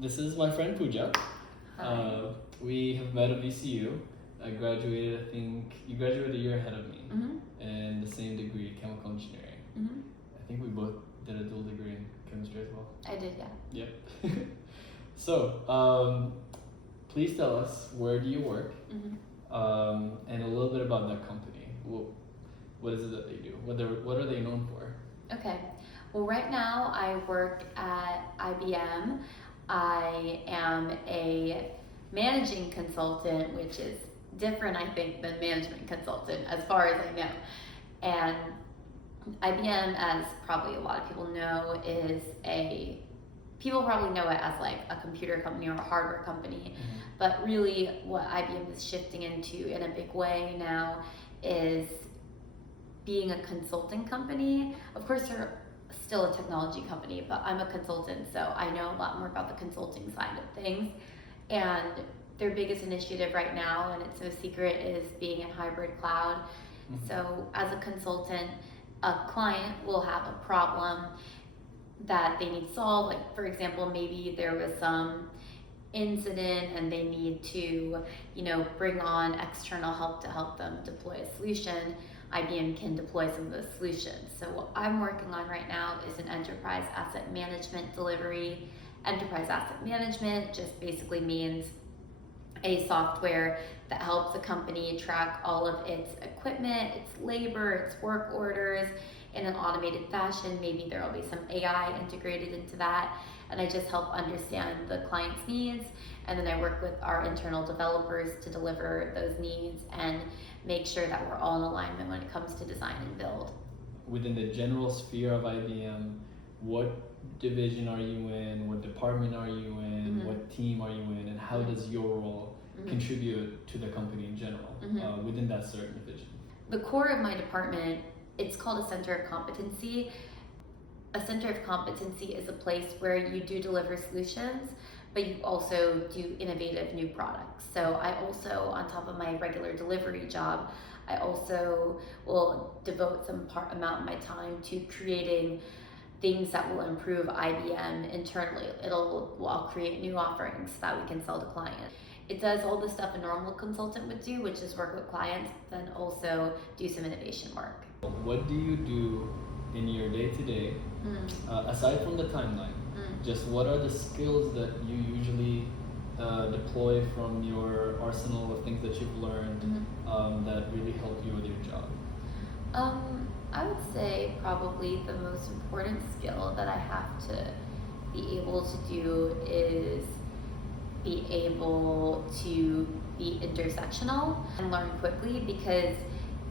this is my friend Pooja. Hi. We have met at VCU. I think you graduated a year ahead of me in the same degree, chemical engineering. I think we both did a dual degree in chemistry as well. I did, yeah. Yep. So, please tell us, where do you work? And a little bit about that company. What is it that they do? What are they known for? Okay. Well, right now I work at IBM. I am a managing consultant, which is different, I think, than management consultant as far as I know. And IBM, as probably a lot of people know, people probably know it as like a computer company or a hardware company, but really what IBM is shifting into in a big way now is being a consulting company. Of course, they're still a technology company, but I'm a consultant, so I know a lot more about the consulting side of things. And their biggest initiative right now, and it's no secret, is being in hybrid cloud. So as a consultant, a client will have a problem that they need solved. Like, for example, maybe there was some incident and they need to, bring on external help to help them deploy a solution. IBM can deploy some of those solutions. So what I'm working on right now is an enterprise asset management delivery. Enterprise asset management just basically means a software that helps a company track all of its equipment, its labor, its work orders in an automated fashion. Maybe there will be some AI integrated into that, and I just help understand the client's needs, and then I work with our internal developers to deliver those needs and make sure that we're all in alignment when it comes to design and build. Within the general sphere of IBM, what division are you in? What department are you in? What team are you in? And how does your role contribute to the company in general within that certain division? The core of my department, it's called a center of competency. A center of competency is a place where you do deliver solutions, but you also do innovative new products. So I also, on top of my regular delivery job, I also will devote some amount of my time to creating things that will improve IBM internally. I'll create new offerings that we can sell to clients. It does all the stuff a normal consultant would do, which is work with clients, then also do some innovation work. What do you do in your day-to-day, aside from the timeline? Just what are the skills that you usually deploy from your arsenal of things that you've learned that really help you with your job? I would say probably the most important skill that I have to be able to do is be able to be intersectional and learn quickly, because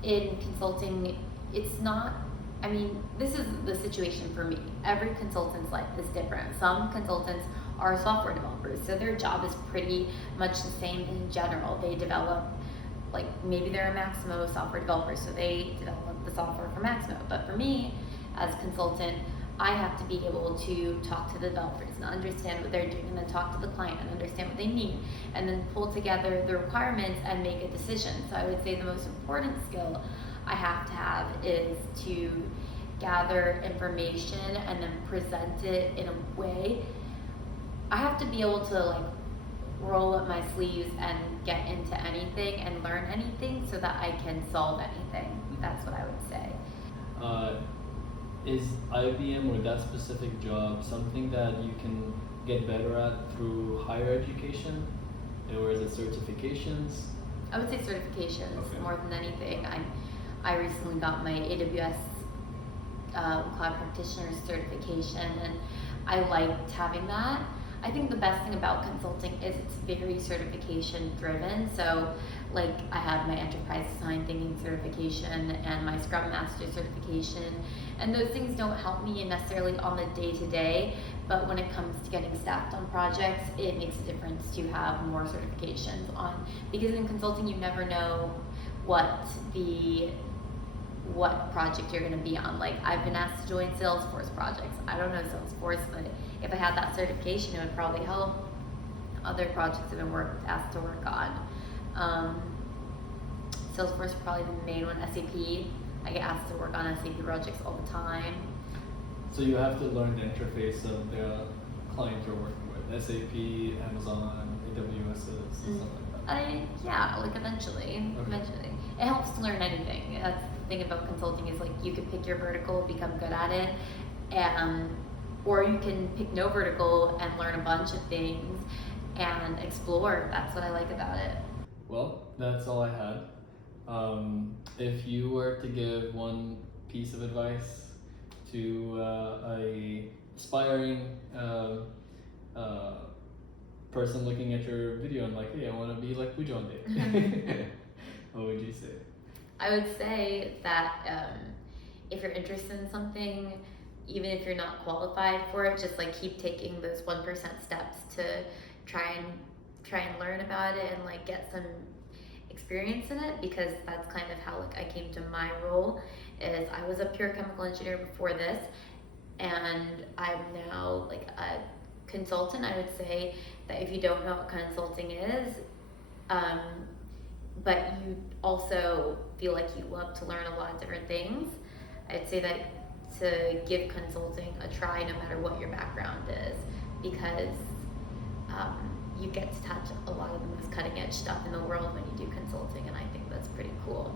in consulting, this is the situation for me. Every consultant's life is different. Some consultants are software developers, so their job is pretty much the same in general. They develop, maybe they're a Maximo software developer, so they develop the software for Maximo. But for me, as a consultant, I have to be able to talk to the developers and understand what they're doing, and then talk to the client and understand what they need, and then pull together the requirements and make a decision. So I would say the most important skill I have to have is to gather information and then present it in a way. I have to be able to roll up my sleeves and get into anything and learn anything so that I can solve anything. That's what I would say. Is IBM or that specific job something that you can get better at through higher education, or is it certifications? I would say certifications more than anything. I recently got my AWS Cloud Practitioner certification, and I liked having that. I think the best thing about consulting is it's very certification driven. So I have my enterprise design thinking certification and my Scrum Master certification, and those things don't help me necessarily on the day-to-day, but when it comes to getting staffed on projects, it makes a difference to have more certifications on, because in consulting you never know what project you're going to be on. I've been asked to join Salesforce projects. I don't know Salesforce, but if I had that certification, it would probably help other projects I've been asked to work on. Salesforce is probably the main one. SAP, I get asked to work on SAP projects all the time. So you have to learn the interface of the client you're working with. SAP, Amazon, AWS, something like that? Yeah, like eventually. Okay. Eventually. It helps to learn anything. That's the thing about consulting is like you could pick your vertical, become good at it, and or you can pick no vertical and learn a bunch of things and explore. That's what I like about it. Well, that's all I had. If you were to give one piece of advice to a aspiring person looking at your video and like, hey, I want to be like Pooja one day, what would you say? I would say that if you're interested in something, even if you're not qualified for it, just like keep taking those 1% steps to try and learn about it and like get some experience in it, because that's kind of how like I came to my role. Is I was a pure chemical engineer before this, and I'm now like a consultant. I would say that if you don't know what consulting is, but you also feel like you love to learn a lot of different things, I'd say that to give consulting a try no matter what your background is, because you get to touch a lot of the most cutting edge stuff in the world when you do consulting, and I think that's pretty cool.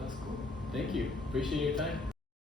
That's cool. Thank you. Appreciate your time.